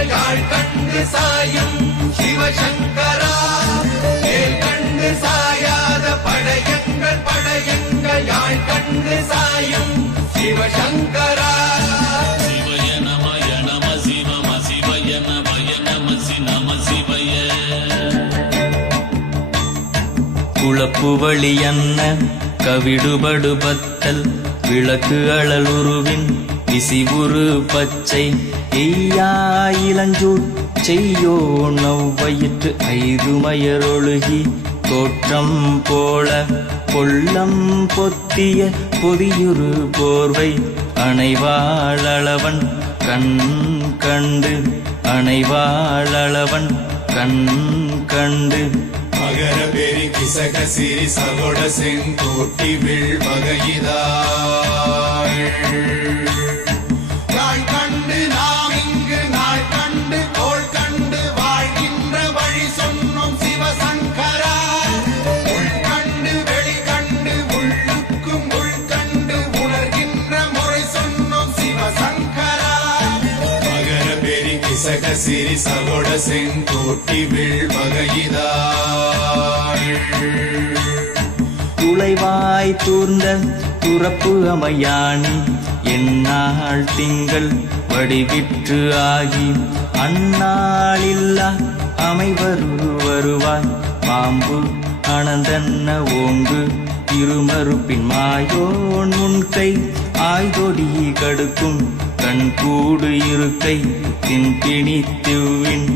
எங்கள் யாழ் கண்டு சாயும் சிவசங்கரா வேல் கண்டு சாயாத படையங்கள் படையங்கள் யாழ் கண்டு சாயும் சிவசங்கரா சிவய நமய நம சிவம சிவய நமய நம நம சிவய குளப்புவழி அன்ன கவிடுபடு பத்தல் விளக்கு அழலுருவின் விசிவுரு பச்சை எய்யா இளஞ்சூர் செய்யோ நவ்வயிற்று ஐதுமயரொழுகி தோற்றம் போல கொள்ளம் பொத்திய பொதியுரு போர்வை அணைவாழவன் கண் கண்டு அணைவாழவன் கண் கண்டு மகர பெரி கிசக சிறி சகோட செங்கோட்டி வில் வகையிதாள் நாள் கண்டு நாம் இங்கு நாள் கண்டு கோள் கண்டு வாழ்கின்ற வழி சொன்னோம் சிவசங்கரா உள் கண்டு வெளி கண்டு உள்ளுக்கும் உள் கண்டு உணர்கின்ற முறை சொன்னோம் சிவசங்கரா மகர பெரி கிசக சிறி சகோட செங்கோட்டி வில் வகையிதாள் துளைவாய் தூர்ந்த துறப்பு அமையாணி எந்நாள் திங்கள் வடிவிற்று ஆகி அந்நாளில்லா அமைவரு வருவாய் பாம்பு அனந்தன்ன ஓங்கு இருமறுப்பின் மாயோன் முன்கை ஆய்தொடி கடுக்கும் கண்கூடு இருக்கை தின்பிணி திவ்வின்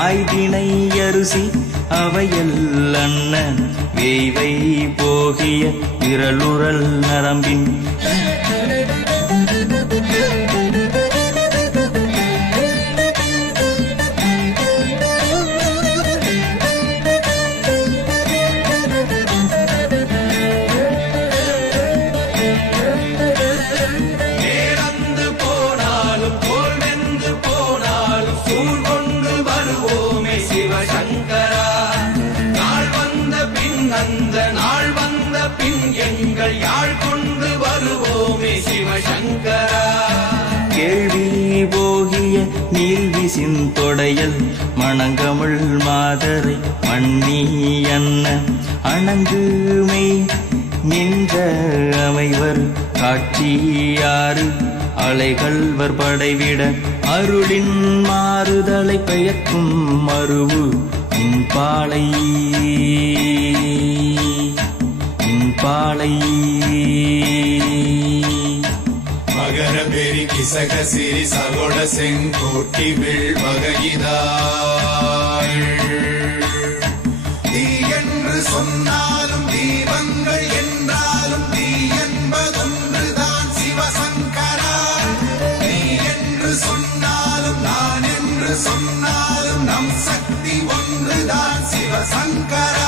ஆய்தினை அரிசி அவையல் அண்ண வேய்வை போகிய விரலுரல் நரம்பின் அந்த நாள் வந்த பின் எங்கள் யாழ் கொண்டு வருவோமே சிவசங்கரா கேள்வி போகிய நீல்விசின் தொடையல் மணங்கமிழ் மாதரை மண்ணி அன்ன அணங்குமை நின்ற அமைவர் காட்சியாறு அலைகள்வர் படைவிட அருளின் மாறுதலை பெயர்க்கும் மருவு இன்பாலை இன்பாலை மகர பெரி கிசக சிறி சகோட செங்கோட்டி வில் வகையிதாள் தீ என்று சொன்னாலும் தீபங்கள் என்றாலும் தீ என்பதொன்றுதான் சிவசங்கரா நீ என்று சொன்னாலும் நான் என்று சொன்னாலும் நம் சக்தி ஒன்றுதான் சிவசங்கரா